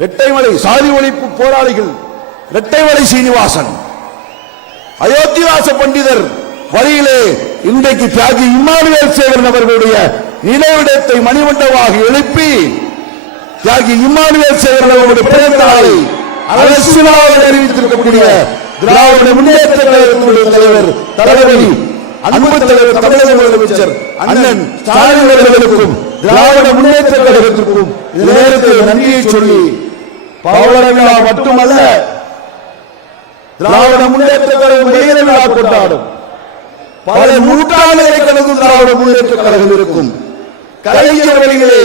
இரட்டைமலை சாதி ஒழிப்பு போராளிகள் இரட்டைமலை சீனிவாசன், அயோத்திதாச பண்டிதர் வழியிலே இன்றைக்கு தியாகி இம்மானுவேல் சேகரன் அவர்களுடைய நினைவிடத்தை மணிமண்டபமாக எழுப்பி தியாகி இம்மானுவேல் சேகரன் அவர்களுடைய பிறந்த நாளை அரசியலாக அறிவித்திருக்கக்கூடிய திராவிட முன்னேற்ற கழகத்தினுடைய தலைவர் தளபதி அன்பு தலைவர் தமிழக முதலமைச்சர் அண்ணன் ஸ்டாலின் அவர்களுக்கும் திராவிட முன்னேற்ற கழகத்திற்கும் இந்த நேரத்தில் நன்றியை சொல்லி பவள விழா மட்டுமல்ல, திராவிட முன்னேற்ற கழகம் வைர விழா கொண்டாடும். பல நூற்றாண்டுகளை கடந்து திராவிட முன்னேற்ற கழகம் இருக்கும். கலைஞர் வழியிலே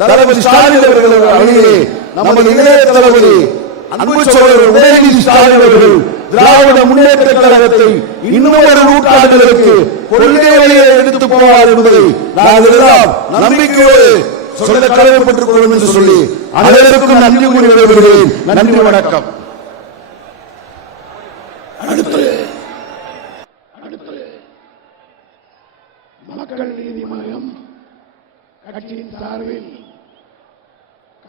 தளபதி ஸ்டாலின் அவர்கள் வழியிலே நமது இளைய தளபதி அன்பு சகோதரர் உதயநிதி ஸ்டாலின் அவர்கள் திராவிட முன்னேற்ற கழகத்தை இன்னும் ஒரு நூற்றாண்டுகளுக்கு கொள்கை வழியை எடுத்து போவார் என்பதை நாங்கள் எல்லாம் நம்பிக்கையோடு சொல்ல கடமைப்பட்டுக் கொள்வோம் என்று சொல்லி அனைவருக்கும் நன்றி கூறி விடைபெறுகிறேன். நன்றி, வணக்கம். மக்கள் நீதி மய்யம் கட்சியின் சார்பில்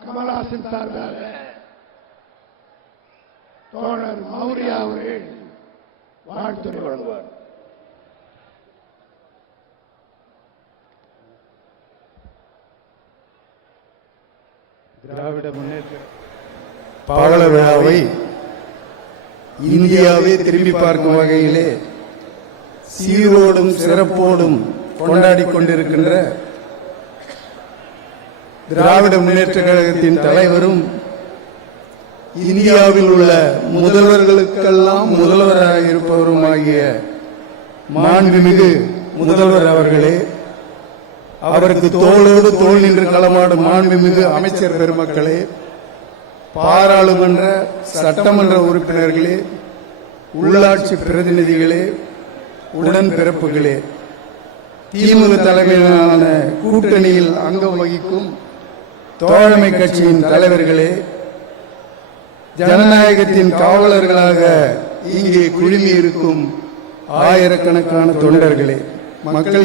கமலஹாசன் சார்பாக தோழர் மௌரியா அவர்கள் வாழ்த்துரை வழங்குவார். திராவிட முன்னேற்ற பவள விழாவை இந்தியாவே திரும்பி பார்க்கும் வகையிலே சீரோடும் சிறப்போடும் கொண்டாடி கொண்டிருக்கின்ற திராவிட முன்னேற்ற கழகத்தின் தலைவரும் இந்தியாவில் உள்ள முதல்வர்களுக்கெல்லாம் முதல்வராக இருப்பவருமாகிய மாண்புமிகு முதல்வர் அவர்களே, அவருக்கு தோளோடு தோள் நின்று களமாடும் மாண்புமிகு அமைச்சர் பெருமக்களே, பாராளுமன்ற சட்டமன்ற உறுப்பினர்களே, உள்ளாட்சி பிரதிநிதிகளே, உடன்பிறப்புகளே, திமுக தலைமையிலான கூட்டணியில் அங்கம் வகிக்கும் தோழமை கட்சியின் தலைவர்களே, ஜனநாயகத்தின் காவலர்களாக இங்கே குழுமி இருக்கும் ஆயிரக்கணக்கான தொண்டர்களே, மக்கள்